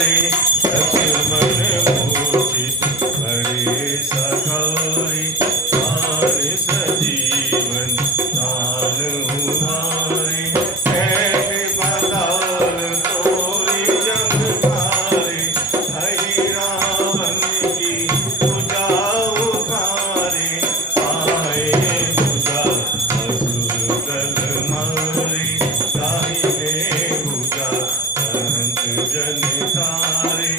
लक्ष्मण मूर्छित पड़े सखौरी प्राण सजीवन दान हुमारे ऐसे पाताल तोरी जंघारे हरि रावण की पूजा उखारे आए पूजा असुर दल मारे दाहिने पूजा अनंत जन तारे